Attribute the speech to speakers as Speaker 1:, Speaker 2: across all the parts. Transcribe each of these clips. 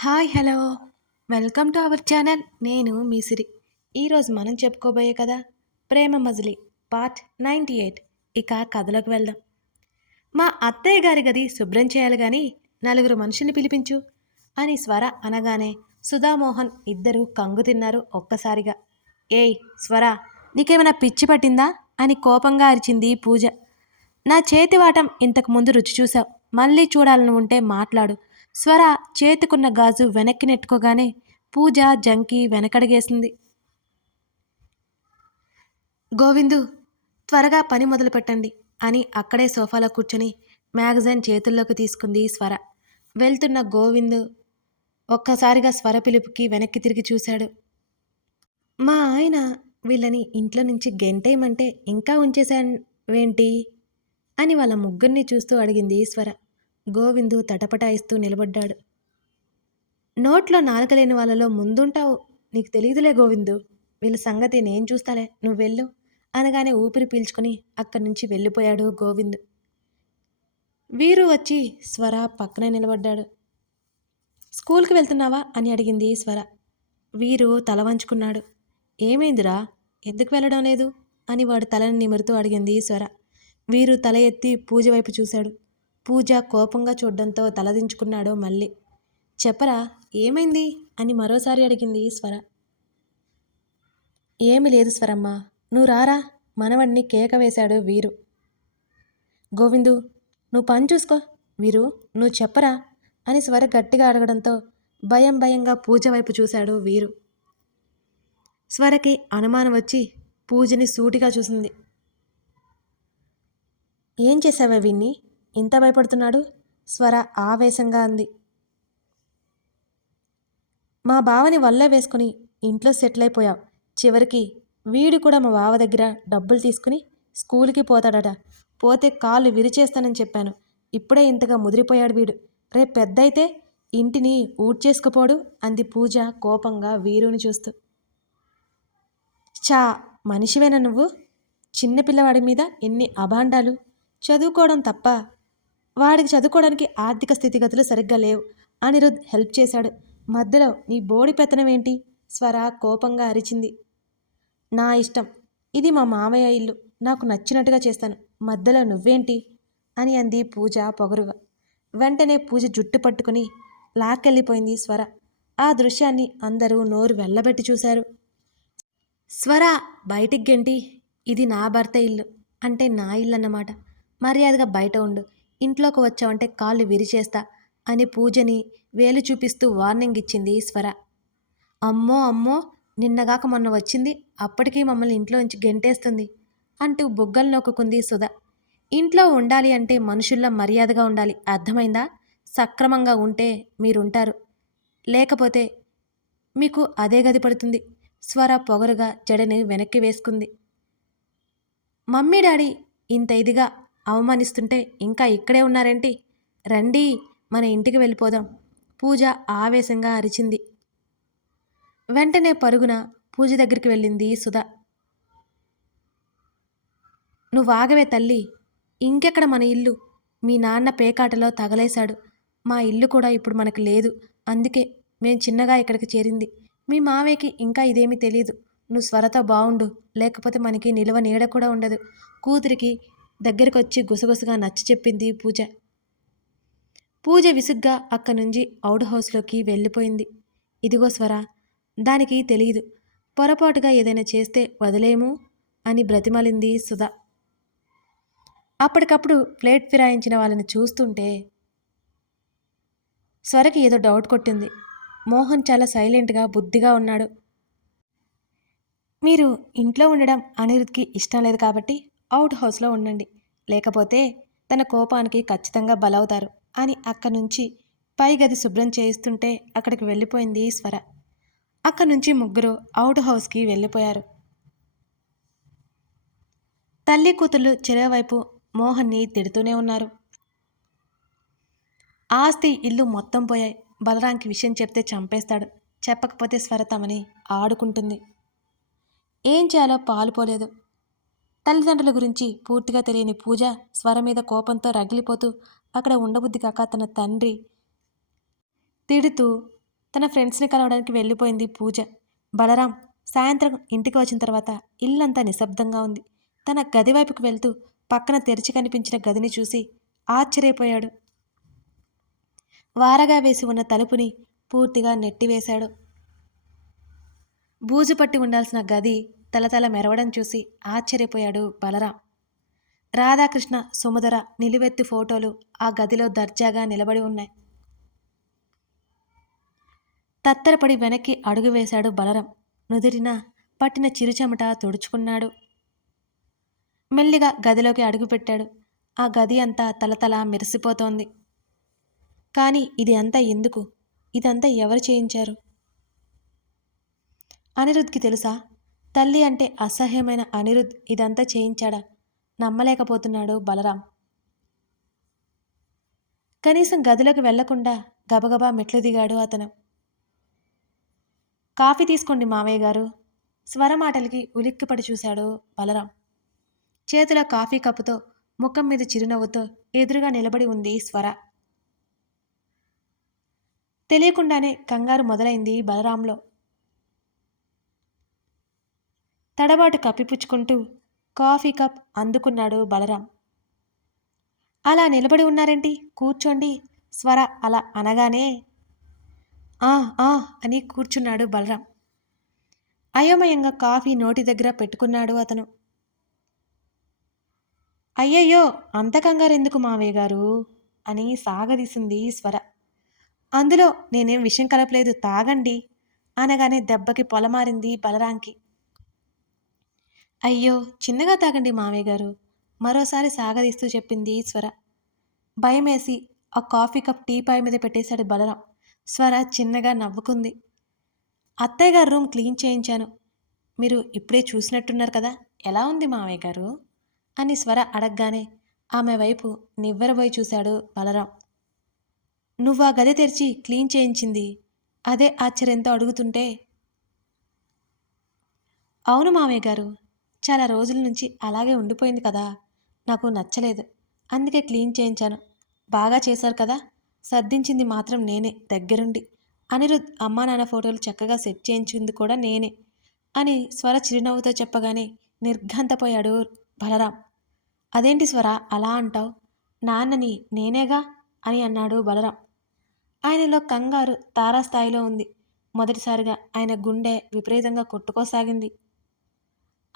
Speaker 1: Hi hello. Welcome to our channel. నేను మీసిరి ఈరోజు మనం చెప్పుకోబోయే కదా Prema Majili part ninety eight. ఇక కథలోకి వెళ్దాం. మా అత్తయ్య గారి గది శుభ్రం చేయాలి కానీ నలుగురు మనుషుల్ని పిలిపించు అని స్వర అనగానే సుధామోహన్ ఇద్దరు కంగు తిన్నారు ఒక్కసారిగా. ఏయ్ స్వర నీకేమైనా పిచ్చి పట్టిందా? అని కోపంగా అరిచింది పూజ. నా చేతి వాటం ఇంతకు ముందు రుచి చూసావు మళ్ళీ చూడాలని ఉంటే మాట్లాడు. స్వర చేతికున్న గాజు వెనక్కి నెట్టుకోగానే పూజ జంకి వెనకడిగేసింది. గోవిందు త్వరగా పని మొదలు పెట్టండి అని అక్కడే సోఫాలో కూర్చొని మ్యాగజైన్ చేతుల్లోకి తీసుకుంది స్వర. వెళ్తున్న గోవిందు ఒక్కసారిగా స్వర పిలుపుకి వెనక్కి తిరిగి చూశాడు. మా ఆయన వీళ్ళని ఇంట్లో నుంచి గెంటేయమంటే ఇంకా ఉంచేశావేంటి? అని వాళ్ళ ముగ్గురిని చూస్తూ అడిగింది ఈశ్వర గోవిందు తటపటాయిస్తూ నిలబడ్డాడు. నోట్లో నాలుకలేని వాళ్ళలో ముందుంటావు? నీకు తెలియదులే గోవిందు. వీళ్ళ సంగతి నేను చూస్తాలే. నువ్వు వెళ్ళు. అనగానే ఊపిరి పీల్చుకుని అక్కడి నుంచి వెళ్ళిపోయాడు గోవింద్. వీరు వచ్చి స్వర పక్కనే నిలబడ్డాడు. స్కూల్కి వెళ్తున్నావా? అని అడిగింది స్వర. వీరు తల వంచుకున్నాడు. ఏమైందిరా? ఎందుకు వెళ్ళడం లేదు? అని వాడు తలని నిమురుతూ అడిగింది స్వర. వీరు తల ఎత్తి పూజ వైపు చూశాడు. పూజ కోపంగా చూడడంతో తలదించుకున్నాడు మళ్ళీ. చెప్పరా ఏమైంది? అని మరోసారి అడిగింది స్వర. ఏమి లేదు స్వరమ్మ నువ్వు రారా? మనవణ్ణి కేక వేశాడు వీరు. గోవిందు నువ్వు పని చూసుకో. వీరు నువ్వు చెప్పరా? అని స్వర గట్టిగా అడగడంతో భయం భయంగా పూజ వైపు చూశాడు వీరు. స్వరకి అనుమానం వచ్చి పూజని సూటిగా చూసింది. ఏం చేసావా విన్ని ఇంత భయపడుతున్నాడు? స్వర ఆవేశంగా అంది. మా బావని వల్లే వేసుకుని ఇంట్లో సెటిల్ అయిపోయావు చివరికి వీడు కూడా మా బావ దగ్గర డబ్బులు తీసుకుని స్కూల్కి పోతాడట. పోతే కాళ్ళు విరిచేస్తానని చెప్పాను. ఇప్పుడే ఇంతగా ముదిరిపోయాడు వీడు. రేపు పెద్ద అయితే ఇంటిని ఊడ్చేసుకుపోడు అంది పూజ కోపంగా వీరుని చూస్తూ. చా మనిషివేనా నువ్వు? చిన్నపిల్లవాడి మీద ఎన్ని అభాండాలు? చదువుకోవడం తప్ప వాడికి చదువుకోవడానికి ఆర్థిక స్థితిగతులు సరిగ్గా లేవు. అనిరుద్ హెల్ప్ చేశాడు. మధ్యలో నీ బోడి పెత్తనం ఏంటి? స్వర కోపంగా అరిచింది. నా ఇష్టం. ఇది మా మామయ్య ఇల్లు. నాకు నచ్చినట్టుగా చేస్తాను. మధ్యలో నువ్వేంటి? అని అంది పూజ పొగరుగా. వెంటనే పూజ జుట్టు పట్టుకుని లాక్కెళ్ళిపోయింది స్వర. ఆ దృశ్యాన్ని అందరూ నోరు వెళ్ళబెట్టి చూశారు. స్వర బయటికి గెంటి ఇది నా భర్త ఇల్లు. అంటే నా ఇల్లు అన్నమాట మర్యాదగా బయట ఉండు. ఇంట్లోకి వచ్చావంటే కాళ్ళు విరిచేస్తా అని పూజని వేలు చూపిస్తూ వార్నింగ్ ఇచ్చింది స్వర అమ్మో అమ్మో నిన్నగాక మొన్న వచ్చింది అప్పటికీ మమ్మల్ని ఇంట్లోంచి గెంటేస్తుంది అంటూ బుగ్గలు నొక్కుంది సుధ. ఇంట్లో ఉండాలి అంటే మనుషుల్లో మర్యాదగా ఉండాలి అర్థమైందా? సక్రమంగా ఉంటే మీరుంటారు. లేకపోతే మీకు అదే గది పడుతుంది. స్వర పొగరుగా జడని వెనక్కి వేసుకుంది. మమ్మీ డాడీ ఇంత ఇదిగా అవమానిస్తుంటే ఇంకా ఇక్కడే ఉన్నారేంటి? రండి మన ఇంటికి వెళ్ళిపోదాం. పూజ ఆవేశంగా అరిచింది. వెంటనే పరుగున పూజ దగ్గరికి వెళ్ళింది సుధా. నువ్వాగవే తల్లి ఇంకెక్కడ మన ఇల్లు? మీ నాన్న పేకాటలో తగలేశాడు. మా ఇల్లు కూడా ఇప్పుడు మనకు లేదు. అందుకే మేం చిన్నగా ఇక్కడికి చేరింది. మీ మావయ్యకి ఇంకా ఇదేమీ తెలియదు నువ్వు స్వరతో బావుండు. లేకపోతే మనకి నిలవ నీడ కూడా ఉండదు. కూతురికి దగ్గరికి వచ్చి గుసగుసగా నచ్చ చెప్పింది పూజ. పూజ విసుగ్గా అక్కడి నుంచి అవుట్ హౌస్లోకి వెళ్ళిపోయింది. ఇదిగో స్వర దానికి తెలియదు పొరపాటుగా ఏదైనా చేస్తే వదిలేము అని బ్రతిమలింది సుధా. అప్పటికప్పుడు ప్లేట్ ఫిరాయించిన వాళ్ళని చూస్తుంటే స్వరకి ఏదో డౌట్ కొట్టింది. మోహన్ చాలా సైలెంట్గా బుద్ధిగా ఉన్నాడు. మీరు ఇంట్లో ఉండడం అనిరుద్కి ఇష్టం లేదు కాబట్టి అవుట్ హౌస్లో ఉండండి. లేకపోతే తన కోపానికి ఖచ్చితంగా బలవుతారు అని అక్కడి నుంచి పై గది శుభ్రం చేయిస్తుంటే అక్కడికి వెళ్ళిపోయింది స్వర. అక్కడి నుంచి ముగ్గురు అవుట్ హౌస్కి వెళ్ళిపోయారు. తల్లి కూతుళ్ళు చెరవైపు మోహన్ని తిడుతూనే ఉన్నారు. ఆస్తి ఇల్లు మొత్తం పోయాయి. బలరాంకి విషయం చెప్తే చంపేస్తాడు. చెప్పకపోతే స్వర తమని ఆడుకుంటుంది. ఏం చేయాలో పాలుపోలేదు తల్లిదండ్రుల గురించి పూర్తిగా తెలియని పూజ స్వరం మీద కోపంతో రగిలిపోతూ అక్కడ ఉండబుద్ధి కాక తన తండ్రి తిడుతూ తన ఫ్రెండ్స్ని కలవడానికి వెళ్ళిపోయింది పూజ. బలరాం సాయంత్రం ఇంటికి వచ్చిన తర్వాత ఇల్లంతా నిశ్శబ్దంగా ఉంది. తన గది వైపుకు వెళ్తూ పక్కన తెరిచి కనిపించిన గదిని చూసి ఆశ్చర్యపోయాడు. వారగా వేసి ఉన్న తలుపుని పూర్తిగా నెట్టివేశాడు. బూజు పట్టి ఉండాల్సిన గది తలతల మెరవడం చూసి ఆశ్చర్యపోయాడు బలరాం. రాధాకృష్ణ సుమధర నిలువెత్తి ఫోటోలు ఆ గదిలో దర్జాగా నిలబడి ఉన్నాయి. తత్తరపడి వెనక్కి అడుగు వేశాడు బలరాం. నుదిరిన పట్టిన చిరుచెమట తుడుచుకున్నాడు. మెల్లిగా గదిలోకి అడుగుపెట్టాడు ఆ గది అంతా తలతల మెరిసిపోతోంది. కానీ ఇది అంతా ఎందుకు? ఇదంతా ఎవరు చేయించారు? అనిరుద్ధ్కి తెలుసా? తల్లి అంటే అసహ్యమైన అనిరుద్ ఇదంతా చేయించాడా? నమ్మలేకపోతున్నాడు బలరాం. కనీసం గదిలోకి వెళ్ళకుండా గబగబా మెట్లు దిగాడు అతను. కాఫీ తీసుకోండి మావయ్య గారు. స్వరమాటలకి ఉలిక్కిపడి చూశాడు బలరాం. చేతిలో కాఫీ కప్పుతో ముఖం మీద చిరునవ్వుతో ఎదురుగా నిలబడి ఉంది స్వర. తెలియకుండానే కంగారు మొదలైంది బలరాంలో. తడబాటు కప్పిపుచ్చుకుంటూ కాఫీ కప్ అందుకున్నాడు బలరాం. అలా నిలబడి ఉన్నారేంటి? కూర్చోండి. స్వర అలా అనగానే ఆ ఆ అని కూర్చున్నాడు బలరాం. అయోమయంగా కాఫీ నోటి దగ్గర పెట్టుకున్నాడు అతను. అయ్యయ్యో అంత కంగారెందుకు మావయ్య గారు? అని సాగదీసింది స్వర. అందులో నేనేం విషయం కలపలేదు తాగండి అనగానే దెబ్బకి పొలమారింది బలరాంకి. అయ్యో చిన్నగా తాగండి మామయ్య గారు. మరోసారి సాగదీస్తూ చెప్పింది స్వర. భయమేసి ఆ కాఫీ కప్ టీపాయ్ మీద పెట్టేశాడు బలరాం. స్వర చిన్నగా నవ్వుకుంది. అత్తయ్య గారు రూమ్ క్లీన్ చేయించాను. మీరు ఇప్పుడే చూసినట్టున్నారు కదా ఎలా ఉంది మావయ్య గారు? అని స్వర అడగగానే ఆమె వైపు నివ్వెరబోయి చూశాడు బలరాం. నువ్వు ఆ గది తెరిచి క్లీన్ చేయించింది. అదే ఆశ్చర్యంతో అడుగుతుంటే అవును మావయ్య గారు చాలా రోజుల నుంచి అలాగే ఉండిపోయింది కదా. నాకు నచ్చలేదు. అందుకే క్లీన్ చేయించాను. బాగా చేశారు కదా. సర్దించింది మాత్రం నేనే దగ్గరుండి. అనిరుద్ అమ్మా నాన్న ఫోటోలు చక్కగా సెట్ చేయించింది కూడా నేనే అని స్వర చిరునవ్వుతో చెప్పగానే నిర్ఘంతపోయాడు బలరాం. అదేంటి స్వర అలా అంటావు? నాన్నని నేనేగా? అని అన్నాడు బలరాం. ఆయనలో కంగారు తారాస్థాయిలో ఉంది. మొదటిసారిగా ఆయన గుండె విపరీతంగా కొట్టుకోసాగింది.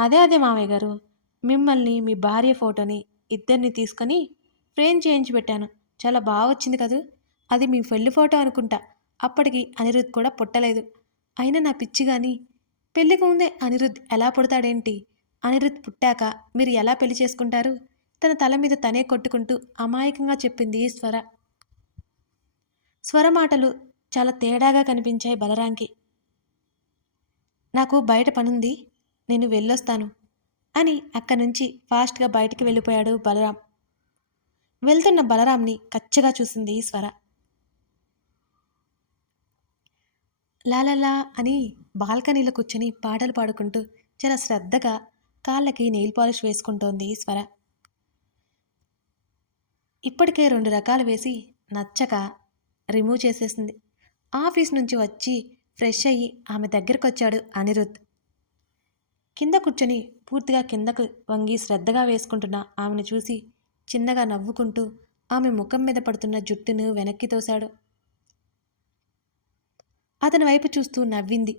Speaker 1: అదే అదే మావయ్య గారు. మిమ్మల్ని మీ భార్య ఫోటోని ఇద్దరిని తీసుకొని ఫ్రేమ్ చేయించి పెట్టాను. చాలా బాగా వచ్చింది కదూ? అది మీ పెళ్ళి ఫోటో అనుకుంటా. అప్పటికి అనిరుద్ కూడా పుట్టలేదు. అయినా నా పిచ్చి కానీ పెళ్ళికి ముందే అనిరుద్ ఎలా పుడతాడేంటి? అనిరుద్ పుట్టాక మీరు ఎలా పెళ్ళి చేసుకుంటారు? తన తల మీద తనే కొట్టుకుంటూ అమాయకంగా చెప్పింది స్వర. స్వర మాటలు చాలా తేడాగా కనిపించాయి బలరాంకి. నాకు బయట పనుంది. నేను వెళ్ళొస్తాను అని అక్కడి నుంచి ఫాస్ట్గా బయటికి వెళ్ళిపోయాడు బలరాం. వెళ్తున్న బలరాంని కచ్చగా చూసింది స్వర. లాలలా అని బాల్కనీలో కూర్చొని పాటలు పాడుకుంటూ చాలా శ్రద్ధగా కాళ్ళకి నెయిల్ పాలిష్ వేసుకుంటోంది స్వర. ఇప్పటికే రెండు రకాలు వేసి నచ్చక రిమూవ్ చేసేసింది. ఆఫీస్ నుంచి వచ్చి ఫ్రెష్ అయ్యి ఆమె దగ్గరకు వచ్చాడు అనిరుద్ధ్ కింద కూర్చొని పూర్తిగా కిందకు వంగి శ్రద్ధగా వేసుకుంటున్న ఆమెను చూసి చిన్నగా నవ్వుకుంటూ ఆమె ముఖం మీద పడుతున్న జుట్టును వెనక్కి తోశాడు. అతని వైపు చూస్తూ నవ్వింది.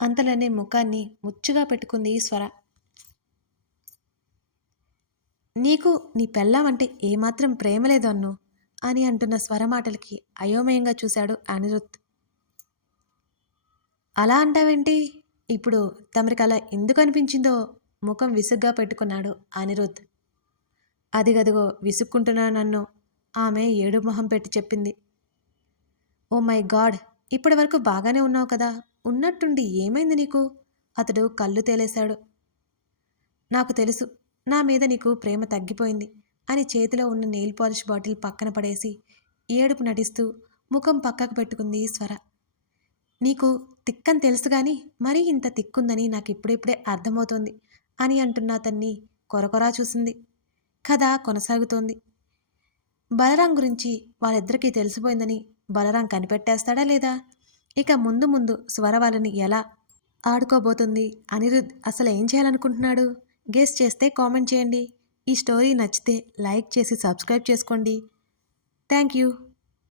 Speaker 1: అంతలోనే ముఖాన్ని ముచ్చుగా పెట్టుకుంది స్వర. నీకు నీ పెళ్ళాం అంటే ఏమాత్రం ప్రేమ లేదు అన్ను అని అంటున్న స్వరమాటలకి అయోమయంగా చూశాడు అనిరుత్ అలా అంటావేంటి? ఇప్పుడు తమరికి అలా ఎందుకు అనిపించిందో ముఖం విసుగ్గా పెట్టుకున్నాడు అనిరుద్. అదిగదిగో విసుక్కుంటున్నా నన్ను ఆమె ఏడు మొహం పెట్టి చెప్పింది. ఓ మై గాడ్ ఇప్పటి వరకు బాగానే ఉన్నావు కదా ఉన్నట్టుండి ఏమైంది నీకు? అతడు కళ్ళు తేలేశాడు. నాకు తెలుసు నా మీద నీకు ప్రేమ తగ్గిపోయింది అని చేతిలో ఉన్న నెయిల్ పాలిష్ బాటిల్ పక్కన పడేసి ఏడుపు నటిస్తూ ముఖం పక్కకు పెట్టుకుంది స్వర. నీకు తిక్కని తెలుసు కానీ మరీ ఇంత తిక్కుందని నాకు ఇప్పుడిప్పుడే అర్థమవుతోంది అని అంటున్న అతన్ని కొరకొరా చూసింది. కథ కొనసాగుతోంది. బలరాం గురించి వాళ్ళిద్దరికీ తెలిసిపోయిందని బలరాం కనిపెట్టేస్తాడా లేదా? ఇక ముందు ముందు స్వర వాళ్ళని ఎలా ఆడుకోబోతుంది? అనిరుద్ అసలు ఏం చేయాలనుకుంటున్నాడు? గెస్ చేస్తే కామెంట్ చేయండి. ఈ స్టోరీ నచ్చితే లైక్ చేసి సబ్స్క్రైబ్ చేసుకోండి. Thank you.